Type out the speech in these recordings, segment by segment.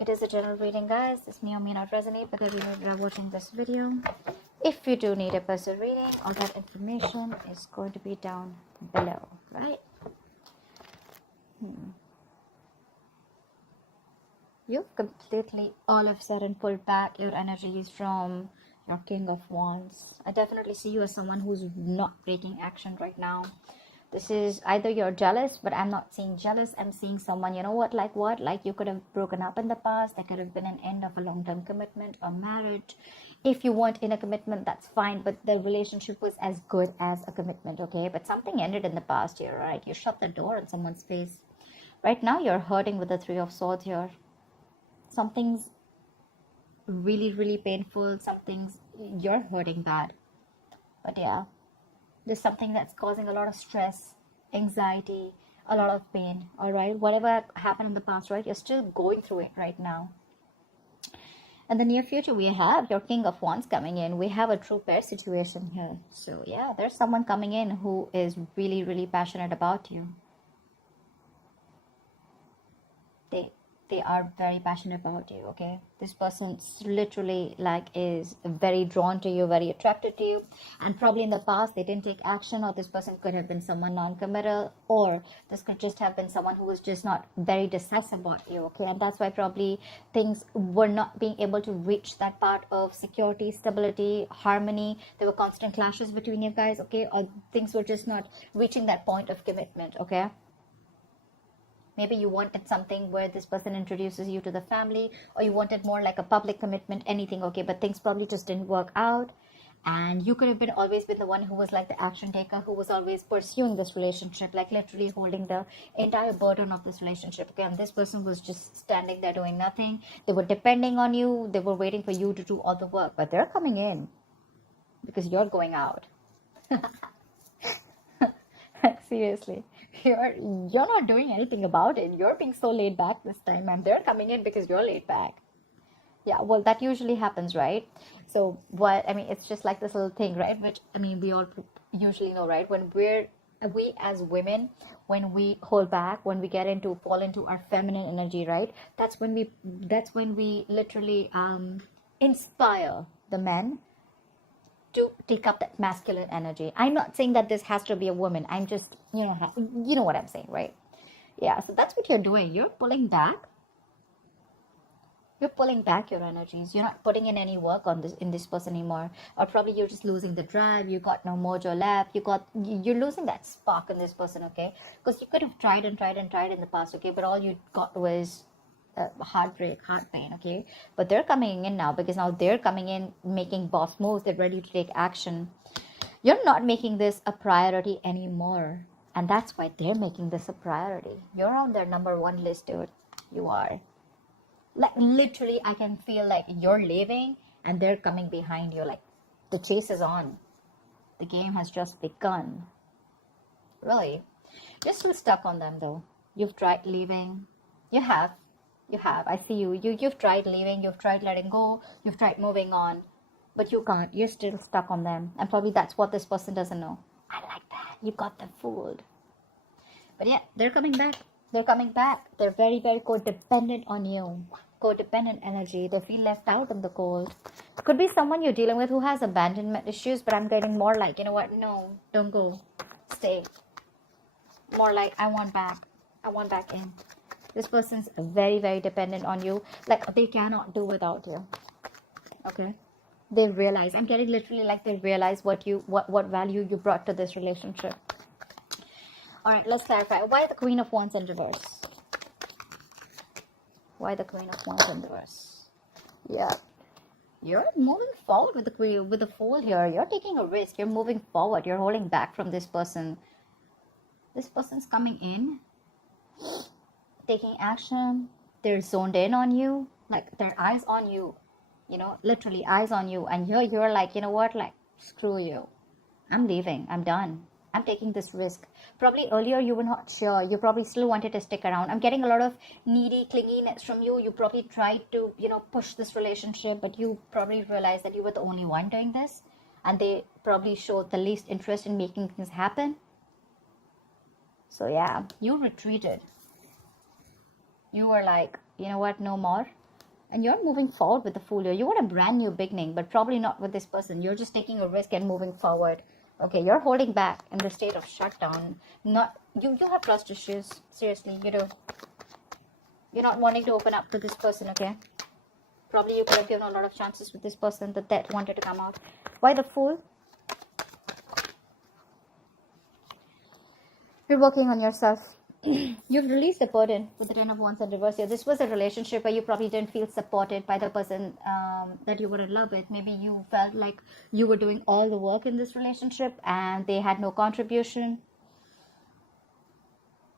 It is a general reading, guys. This may or may not resonate with everyone that are watching this video. If you do need a personal reading, all that information is going to be down below, right? You've completely all of a sudden pulled back your energies from your King of Wands. I definitely see you as someone who's not taking action right now. This is either you're jealous, but I'm not seeing jealous. I'm seeing someone, you know what, like you could have broken up in the past. There could have been an end of a long-term commitment or marriage. If you weren't in a commitment, that's fine, but the relationship was as good as a commitment, okay? But something ended in the past here, right? You shut the door on someone's face. Right now, you're hurting with the Three of Swords here. Something's really, really painful. Something's, you're hurting bad. But yeah. There's something that's causing a lot of stress, anxiety, a lot of pain, all right? Whatever happened in the past, right? You're still going through it right now. In the near future, we have your King of Wands coming in. We have a true pair situation here. So, yeah, there's someone coming in who is really, really passionate about you. They are very passionate about you, okay? This person literally is very drawn to you, very attracted to you, and probably in the past they didn't take action, or this person could have been someone non-committal, or this could just have been someone who was just not very decisive about you, okay? And that's why probably things were not being able to reach that part of security, stability, harmony. There were constant clashes between you guys, okay? Or things were just not reaching that point of commitment, okay? Maybe you wanted something where this person introduces you to the family, or you wanted more like a public commitment, anything, okay? But things probably just didn't work out. And you could have been always been the one who was like the action taker, who was always pursuing this relationship, like literally holding the entire burden of this relationship, okay? And this person was just standing there doing nothing. They were depending on you. They were waiting for you to do all the work. But they're coming in because you're going out. Seriously. You're not doing anything about it. You're being so laid back this time, and they're coming in because you're laid back. Yeah, well, that usually happens, right? So it's just like this little thing, right? Which, we all usually know, right? When we as women, when we hold back, when we fall into our feminine energy, right? That's when we literally inspire the men to take up that masculine energy. I'm not saying that this has to be a woman. I'm just, you know what I'm saying, right? Yeah, so that's what you're doing. You're pulling back. You're pulling back your energies. You're not putting in any work in this person anymore. Or probably you're just losing the drive. You got no mojo left. You're losing that spark in this person, okay? Because you could have tried and tried and tried in the past, okay? But all you got was heartbreak, heart pain, okay? But they're coming in now, because now they're coming in making boss moves. They're ready to take action. You're not making this a priority anymore, and that's why they're making this a priority. You're on their number one list, dude. You are. Like, literally, I can feel like you're leaving and they're coming behind you. Like, the chase is on. The game has just begun. Really. You're still stuck on them, though. You've tried leaving. You have. I see you. You've tried leaving, you've tried letting go, you've tried moving on, but you can't. You're still stuck on them. And probably that's what this person doesn't know. I like that. You got them fooled. But yeah, they're coming back. They're coming back. They're very, very codependent on you. Codependent energy. They feel left out in the cold. Could be someone you're dealing with who has abandonment issues, but I'm getting more like, you know what? No, don't go. Stay. More like, I want back. I want back in. This person's very, very dependent on you. Like, they cannot do without you. Okay? They realize. I'm getting literally like they realize what value you brought to this relationship. Alright, let's clarify. Why the Queen of Wands in reverse? Why the Queen of Wands in reverse? Yeah. You're moving forward with the Fool here. You're taking a risk. You're moving forward. You're holding back from this person. This person's coming in, taking action. They're zoned in on you, like their eyes on you, literally eyes on you. And you're like, you know what, like, screw you, I'm leaving, I'm done, I'm taking this risk. Probably earlier you were not sure, you probably still wanted to stick around. I'm getting a lot of needy clinginess from you. You probably tried to push this relationship, but you probably realized that you were the only one doing this, and they probably showed the least interest in making things happen. So yeah, you retreated. You were like, you know what, no more. And you're moving forward with the Fool here. You want a brand new beginning, but probably not with this person. You're just taking a risk and moving forward. Okay, you're holding back in the state of shutdown. Not you have trust issues. Seriously, you do. You're not wanting to open up to this person, okay? Probably you could have given a lot of chances with this person that wanted to come out. Why the Fool? You're working on yourself. You've released the burden with the Ten of Wands in reverse here. This was a relationship where you probably didn't feel supported by the person that you were in love with. Maybe you felt like you were doing all the work in this relationship and they had no contribution.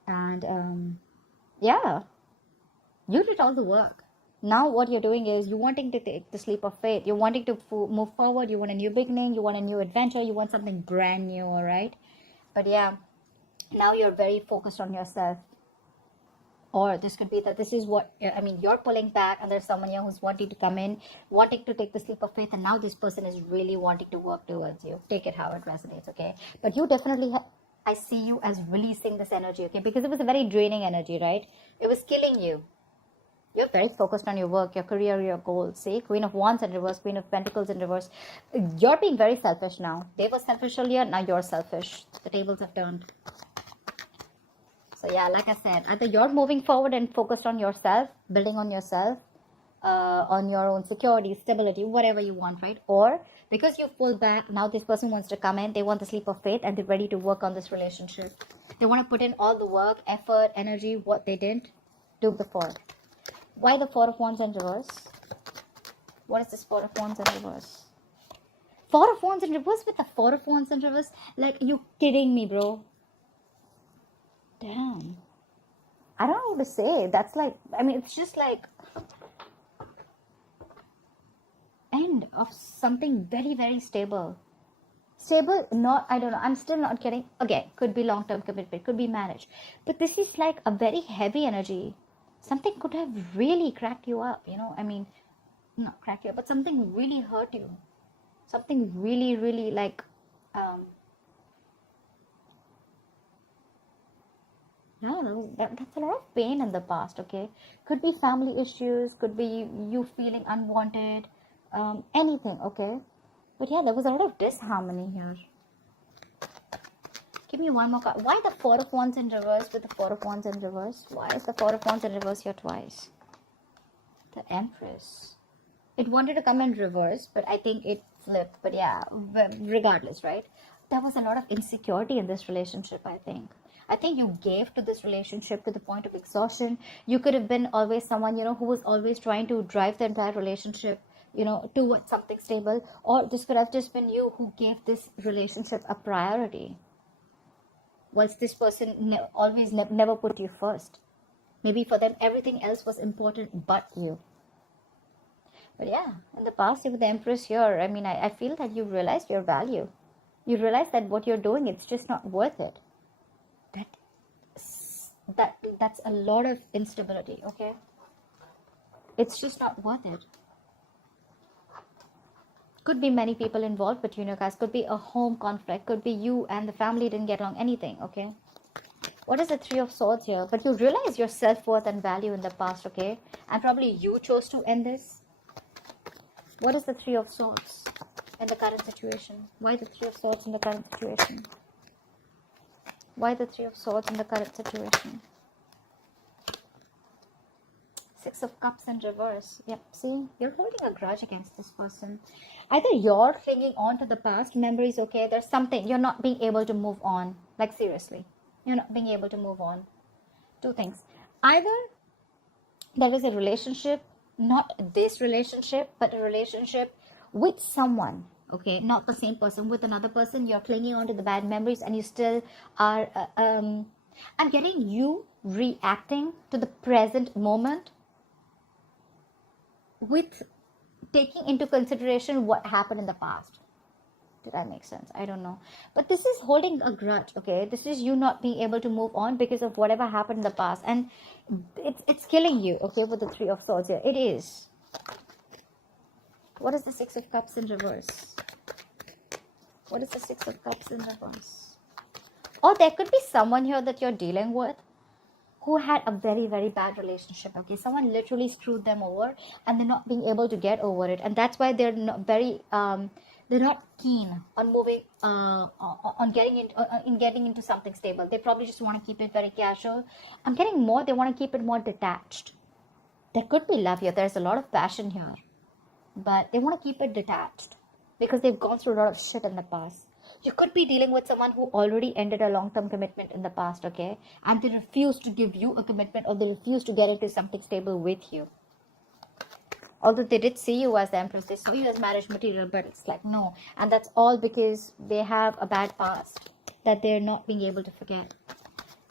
And yeah, you did all the work. Now what you're doing is you're wanting to take the leap of faith. You're wanting to move forward. You want a new beginning. You want a new adventure. You want something brand new, all right? But yeah, now you're very focused on yourself. Or this could be that this is what, I mean, you're pulling back and there's someone here who's wanting to come in, wanting to take the leap of faith, and now this person is really wanting to work towards you. Take it how it resonates, okay? But you definitely, I see you as releasing this energy, okay? Because it was a very draining energy, right? It was killing you. You're very focused on your work, your career, your goals. See, Queen of Wands in reverse, Queen of Pentacles in reverse. You're being very selfish now. They were selfish earlier, now you're selfish. The tables have turned. So yeah, like I said, either you're moving forward and focused on yourself, building on yourself, on your own security, stability, whatever you want, right? Or because you've pulled back, now this person wants to come in, they want the leap of faith and they're ready to work on this relationship. They want to put in all the work, effort, energy, what they didn't do before. Why the Four of Wands in reverse? What is this Four of Wands in reverse? Four of Wands in reverse with the Four of Wands in reverse? Like, you kidding me, bro? Damn. I don't know what to say. That's like, I mean, it's just like end of something very, very stable. Stable, not, I don't know. I'm still not getting, again, could be long-term commitment, could be marriage. But this is like a very heavy energy. Something could have really cracked you up, you know, I mean, not cracked you up, but something really hurt you. Something really, really like, no, that's a lot of pain in the past, okay? Could be family issues, could be you feeling unwanted, anything, okay? But yeah, there was a lot of disharmony here. Give me one more card. Why the Four of Wands in reverse with the Four of Wands in reverse? Why is the Four of Wands in reverse here twice? The Empress. It wanted to come in reverse, but I think it flipped. But yeah, regardless, right? There was a lot of insecurity in this relationship, I think. I think you gave to this relationship to the point of exhaustion. You could have been always someone, you know, who was always trying to drive the entire relationship, you know, towards something stable. Or this could have just been you who gave this relationship a priority. Whilst this person always never put you first. Maybe for them, everything else was important but you. But yeah, in the past, with the Empress here, I mean, I feel that you realized your value. You realize that what you're doing, it's just not worth it. That's a lot of instability, okay? It's just not worth it. Could be many people involved between you guys. Could be a home conflict. Could be you and the family didn't get along. Anything, okay? What is the Three of Swords here? But you realize your self-worth and value in the past, okay? And probably you chose to end this. What is the Three of Swords in the current situation? Why the Three of Swords in the current situation? Why the Three of Swords in the current situation? Six of Cups in reverse. Yep, see? You're holding a grudge against this person. Either you're clinging on to the past memories, okay? There's something. You're not being able to move on. Like, seriously. You're not being able to move on. Two things. Either there was a relationship, not this relationship, but a relationship with someone, okay? Not the same person, with another person. You're clinging on to the bad memories and you still are... I'm getting you reacting to the present moment with taking into consideration what happened in the past. Did that make sense? I don't know. But this is holding a grudge, okay? This is you not being able to move on because of whatever happened in the past. And it's killing you, okay, with the Three of Swords here. It is. What is the Six of Cups in reverse? What is the Six of Cups in reverse? Or there could be someone here that you're dealing with. who had a very, very bad relationship, okay? Someone literally screwed them over and they're not being able to get over it. And that's why they're not they're not keen on moving, on getting into something stable. They probably just want to keep it very casual. I'm getting more, they want to keep it more detached. There could be love here. There's a lot of passion here. But they want to keep it detached because they've gone through a lot of shit in the past. You could be dealing with someone who already ended a long-term commitment in the past, okay? And they refuse to give you a commitment, or they refuse to get into something stable with you. Although they did see you as the Empress, they saw you as marriage material, but it's like, no. And that's all because they have a bad past that they're not being able to forget.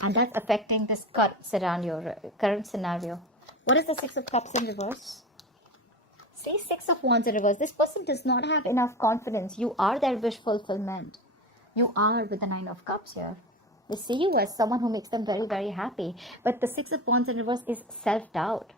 And that's affecting this current scenario. What is the Six of Cups in reverse? See, Six of Wands in reverse. This person does not have enough confidence. You are their wish fulfillment. You are with the Nine of Cups here. They see you as someone who makes them very, very happy. But the Six of Wands in reverse is self-doubt.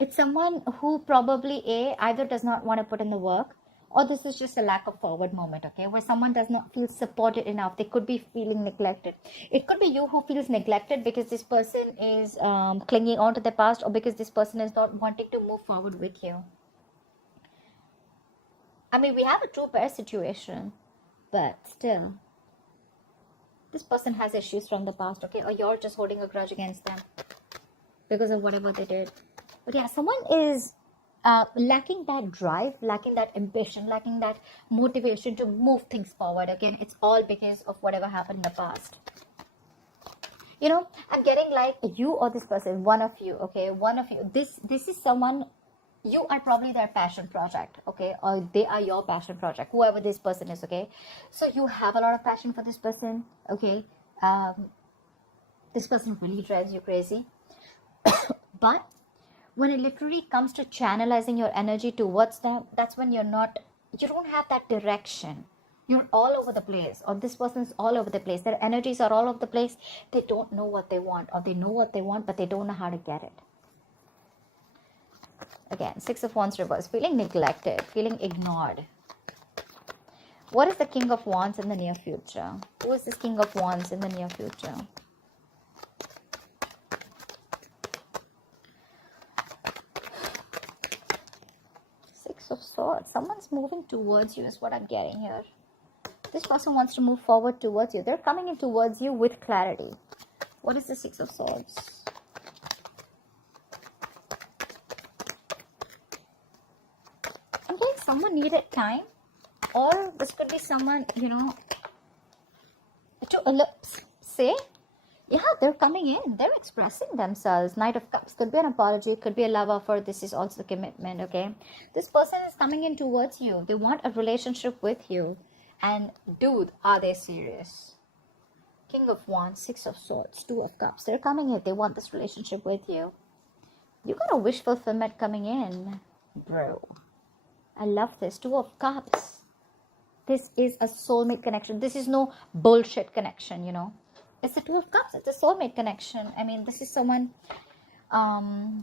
It's someone who probably either does not want to put in the work, or this is just a lack of forward moment, okay, where someone does not feel supported enough. They could be feeling neglected. It could be you who feels neglected because this person is clinging on to the past, or because this person is not wanting to move forward with you. I mean, we have a true pair situation, but still, this person has issues from the past, okay, or you're just holding a grudge against them because of whatever they did. But yeah, someone is lacking that drive, lacking that ambition, lacking that motivation to move things forward. Again, it's all because of whatever happened in the past. You know, I'm getting like you or this person, one of you, okay, one of you. This is someone, you are probably their passion project, okay, or they are your passion project, whoever this person is, okay. So you have a lot of passion for this person, okay. This person really drives you crazy. But when it literally comes to channelizing your energy towards them, that's when you don't have that direction. You're all over the place, or this person's all over the place. Their energies are all over the place. They don't know what they want, or they know what they want, but they don't know how to get it. Again, Six of Wands reverse, feeling neglected, feeling ignored. What is the King of Wands in the near future? Who is this King of Wands in the near future? Of Swords. Someone's moving towards you is what I'm getting here. This person wants to move forward towards you. They're coming in towards you with clarity. What is the Six of Swords? I'm getting someone needed time, or this could be someone, you know, to say, yeah, they're coming in, they're expressing themselves. Knight of Cups could be an apology, could be a love offer. This is also commitment, okay? This person is coming in towards you. They want a relationship with you. And dude, are they serious? King of Wands, Six of Swords, Two of Cups. They're coming in. They want this relationship with you. You got a wish fulfillment coming in, bro. I love this. Two of Cups. This is a soulmate connection. This is no bullshit connection, you know. It's the Two of Cups. It's a soulmate connection. I mean, this is someone I'm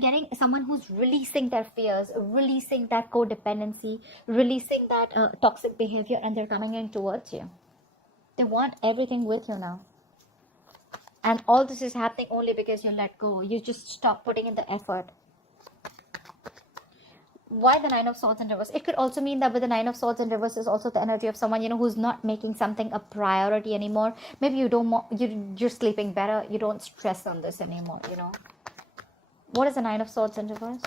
getting someone who's releasing their fears, releasing that codependency, releasing that toxic behavior, and they're coming in towards you. They want everything with you now. And all this is happening only because you let go. You just stop putting in the effort. Why the Nine of Swords in reverse? It could also mean that with the Nine of Swords in reverse is also the energy of someone, you know, who's not making something a priority anymore. Maybe you're sleeping better. You don't stress on this anymore, you know. What is the Nine of Swords in reverse?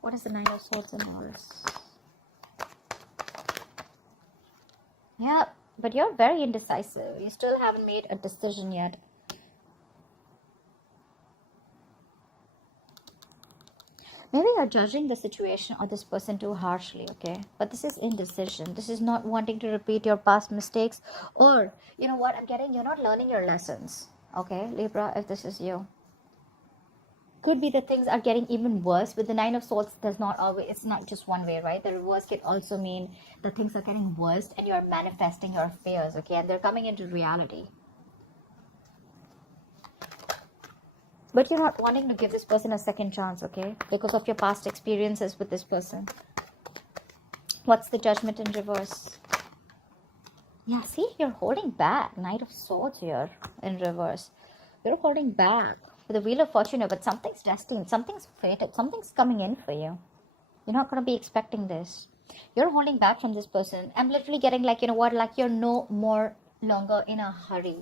What is the Nine of Swords in reverse? Yeah, but you're very indecisive. You still haven't made a decision yet. Maybe you're judging the situation or this person too harshly, okay? But this is indecision. This is not wanting to repeat your past mistakes. Or, you know what I'm getting? You're not learning your lessons, okay? Libra, if this is you. Could be that things are getting even worse. With the Nine of Swords, it's not just one way, right? The reverse could also mean that things are getting worse and you're manifesting your fears, okay? And they're coming into reality. But you're not wanting to give this person a second chance, okay? Because of your past experiences with this person. What's the Judgment in reverse? Yeah, see, you're holding back. Knight of Swords here in reverse. You're holding back with the Wheel of Fortune here, but something's destined, something's fated, something's coming in for you. You're not going to be expecting this. You're holding back from this person. I'm literally getting like, you know what, like you're no more longer in a hurry.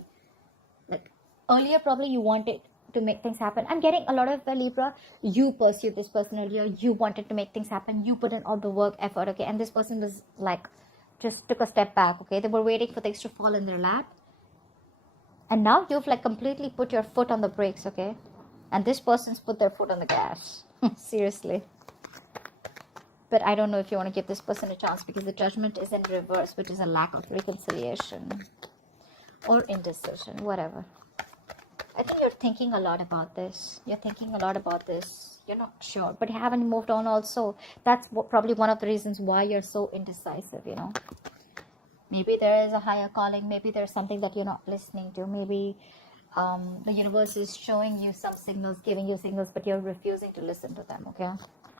Like earlier, probably you wanted to make things happen. I'm getting a lot of Libra. You pursued this person earlier. You wanted to make things happen. You put in all the work, effort, okay? And this person was like, just took a step back, okay? They were waiting for things to fall in their lap. And now you've like completely put your foot on the brakes, okay? And this person's put their foot on the gas. Seriously. But I don't know if you want to give this person a chance because the Judgment is in reverse, which is a lack of reconciliation or indecision, whatever. I think you're thinking a lot about this. You're thinking a lot about this. You're not sure, but you haven't moved on also. That's probably one of the reasons why you're so indecisive, you know. Maybe there is a higher calling. Maybe there's something that you're not listening to. Maybe the universe is showing you some signals, giving you signals, but you're refusing to listen to them, okay?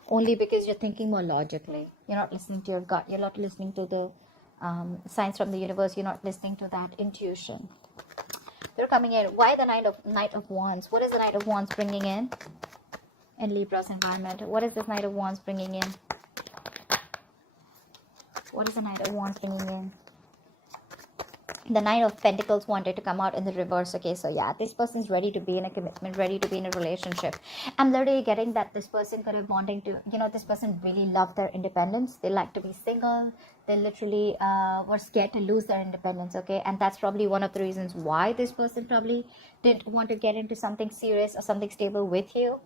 Only because you're thinking more logically. You're not listening to your gut. You're not listening to the signs from the universe. You're not listening to that intuition. They're coming in. Why the Knight of Wands? What is the Knight of Wands bringing in Libra's environment? What is this Knight of Wands bringing in? What is the Knight of Wands bringing in? The Knight of Pentacles wanted to come out in the reverse. Okay, so yeah, this person is ready to be in a commitment, ready to be in a relationship. I'm literally getting that this person could have wanting to, you know, this person really loved their independence. They like to be single. They literally were scared to lose their independence, okay? And that's probably one of the reasons why this person probably didn't want to get into something serious or something stable with you.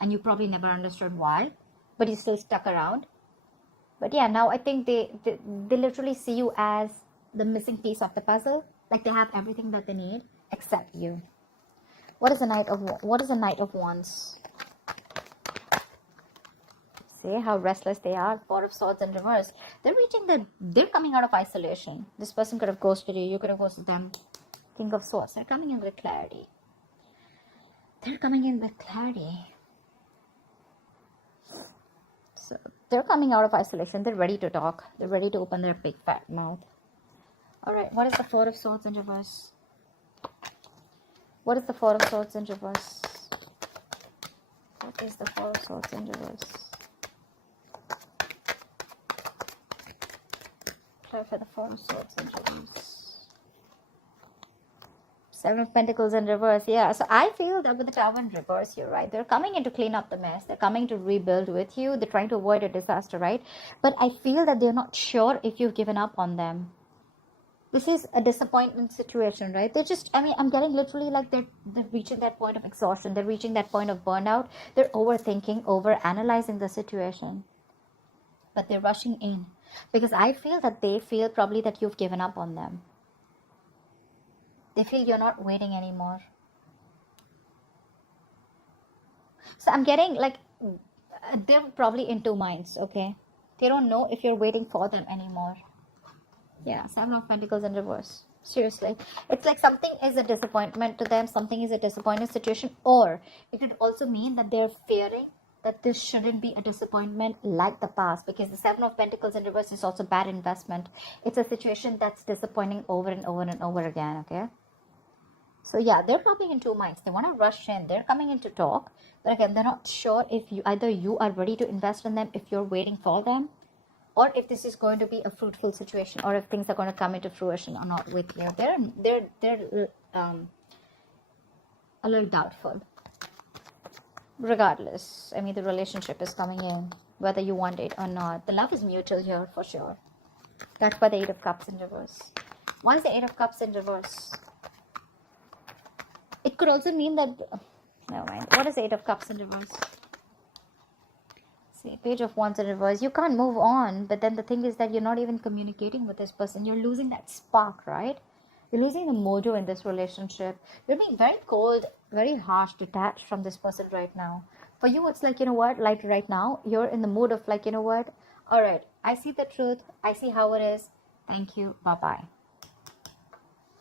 And you probably never understood why, but you still stuck around. But yeah, now I think they literally see you as the missing piece of the puzzle. Like they have everything that they need except you. What is the Knight of Wands? See how restless they are. Four of Swords in reverse. They're coming out of isolation. This person could have ghosted you. You could have ghosted them. King of Swords. They're coming in with clarity. They're coming in with clarity. So they're coming out of isolation. They're ready to talk. They're ready to open their big fat mouth. Alright, what is the Four of Swords in reverse? What is the Four of Swords in reverse? What is the Four of Swords in reverse? Clarify the Four of Swords in reverse. Seven of Pentacles in reverse. Yeah, so I feel that with the Tower in reverse, you're right. They're coming in to clean up the mess. They're coming to rebuild with you. They're trying to avoid a disaster, right? But I feel that they're not sure if you've given up on them. This is a disappointment situation, right? They're just, I mean, I'm getting literally like they're reaching that point of exhaustion. They're reaching that point of burnout. They're overthinking, overanalyzing the situation. But they're rushing in. Because I feel that they feel probably that you've given up on them. They feel you're not waiting anymore. So I'm getting like, they're probably in two minds, okay? They don't know if you're waiting for them anymore. Yeah, Seven of Pentacles in reverse. Seriously. It's like something is a disappointment to them. Something is a disappointing situation. Or it could also mean that they're fearing that this shouldn't be a disappointment like the past. Because the Seven of Pentacles in reverse is also bad investment. It's a situation that's disappointing over and over and over again, okay? So yeah, they're coming in two minds. They want to rush in. They're coming in to talk. But again, they're not sure if either you are ready to invest in them, if you're waiting for them. Or if this is going to be a fruitful situation, or if things are going to come into fruition or not with you. They're a little doubtful. Regardless, I mean, the relationship is coming in, whether you want it or not. The love is mutual here for sure. That's why the Eight of Cups in reverse. Why is the Eight of Cups in reverse? It could also mean that, never mind. What is the Eight of Cups in reverse? See, Page of Wands in reverse. You can't move on, but then the thing is that you're not even communicating with this person. You're losing that spark, right? You're losing the mojo in this relationship. You're being very cold, very harsh, detached from this person right now. For you, it's like, you know what? Like right now, you're in the mood of like, you know what? All right, I see the truth. I see how it is. Thank you. Bye-bye.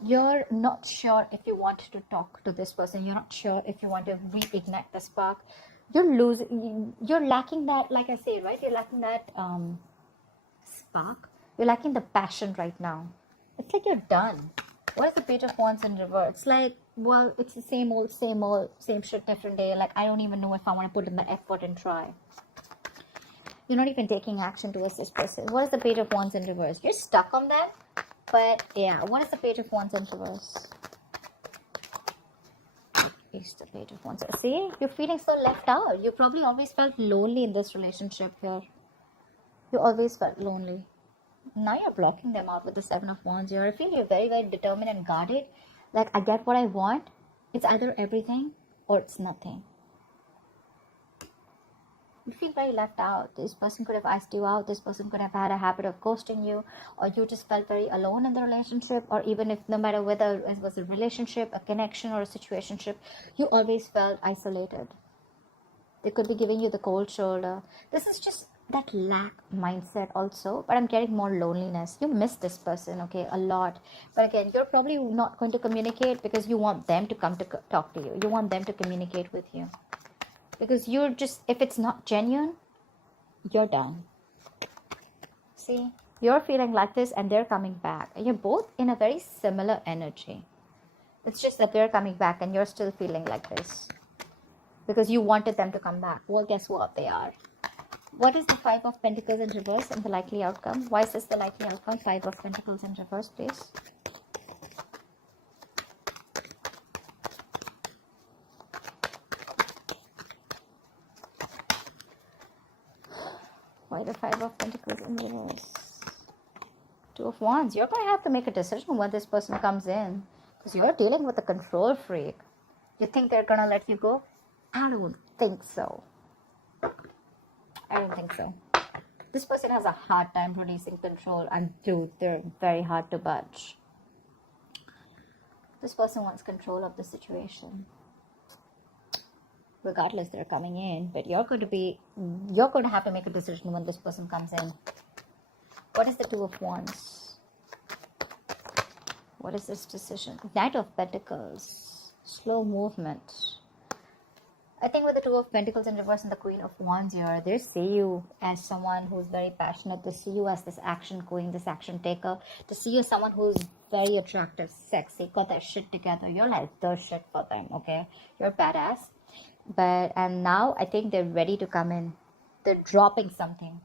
You're not sure if you want to talk to this person. You're not sure if you want to reignite the spark. You're lacking that, like I say, right? You're lacking that spark. You're lacking the passion right now. It's like you're done. What is the Page of Wands in reverse? It's like, well, it's the same old, same shit, different day. Like, I don't even know if I want to put in the effort and try. You're not even taking action towards this person. What is the Page of Wands in reverse? You're stuck on that. But yeah, what is the Page of Wands in reverse? Is the Page of Wands. See, you're feeling so left out. You probably always felt lonely in this relationship here. You always felt lonely. Now you're blocking them out with the Seven of Wands here. I feel you're very, very determined and guarded. Like, I get what I want. It's either everything or it's nothing. You feel very left out. This person could have asked you out. This person could have had a habit of ghosting you, or you just felt very alone in the relationship, or even if no matter whether it was a relationship, a connection, or a situationship, you always felt isolated. They could be giving you the cold shoulder. This is just that lack mindset also, but I'm getting more loneliness. You miss this person, okay, a lot. But again, you're probably not going to communicate because you want them to come to talk to you. You want them to communicate with you. Because you're just, if it's not genuine, you're done. See, you're feeling like this and they're coming back. And you're both in a very similar energy. It's just that they're coming back and you're still feeling like this. Because you wanted them to come back. Well, guess what? They are. What is the Five of Pentacles in reverse and the likely outcome? Why is this the likely outcome? Five of Pentacles in reverse, please. Why the Five of Pentacles in reverse? Two of Wands. You're going to have to make a decision when this person comes in. Because you're dealing with a control freak. You think they're going to let you go? I don't think so. I don't think so. This person has a hard time releasing control. And dude, they're very hard to budge. This person wants control of the situation. Regardless, they're coming in, but you're going to have to make a decision when this person comes in. What is the Two of Wands? What is this decision? Knight of Pentacles. Slow movement. I think with the Two of Pentacles in reverse and the Queen of Wands here, they see you as someone who's very passionate. They see you as this action queen, this action taker. They see you as someone who's very attractive, sexy, got their shit together. You're like the shit for them, okay? You're badass. And now I think they're ready to come in. They're dropping something.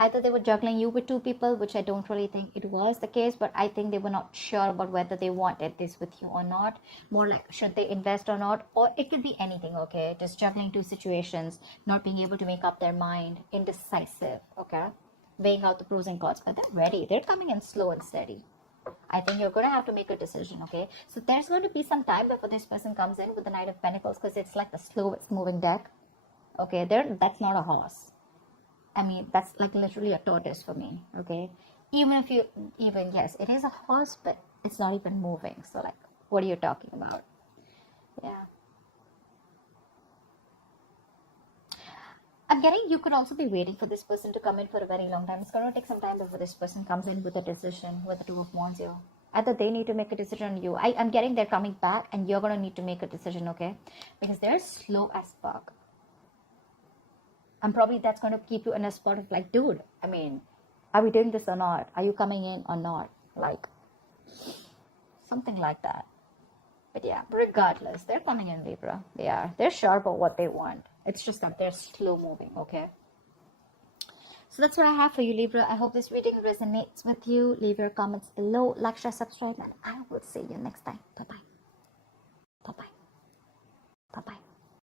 Either they were juggling you with two people, which I don't really think it was the case, but I think they were not sure about whether they wanted this with you or not. More like, should they invest or not? Or it could be anything, okay? Just juggling two situations, not being able to make up their mind, indecisive, okay? Weighing out the pros and cons, but they're ready. They're coming in slow and steady. I think you're going to have to make a decision, okay? So there's going to be some time before this person comes in with the Knight of Pentacles, because it's like the slowest moving deck. Okay, that's not a horse. I mean, that's like literally a tortoise for me, okay? Yes, it is a horse, but it's not even moving. So like, what are you talking about? Yeah. I'm getting you could also be waiting for this person to come in for a very long time. It's going to take some time before this person comes in with a decision, with the Two of Wands here. Either they need to make a decision on you. I'm getting they're coming back and you're going to need to make a decision, okay? Because they're slow as fuck. And probably that's going to keep you in a spot of like, dude, I mean, are we doing this or not? Are you coming in or not? Like, something like that. But yeah, regardless, they're coming in, Libra. They are. They're sure about what they want. It's just that they're slow moving, okay? So that's what I have for you, Libra. I hope this reading resonates with you. Leave your comments below, like, share, subscribe, and I will see you next time. Bye-bye.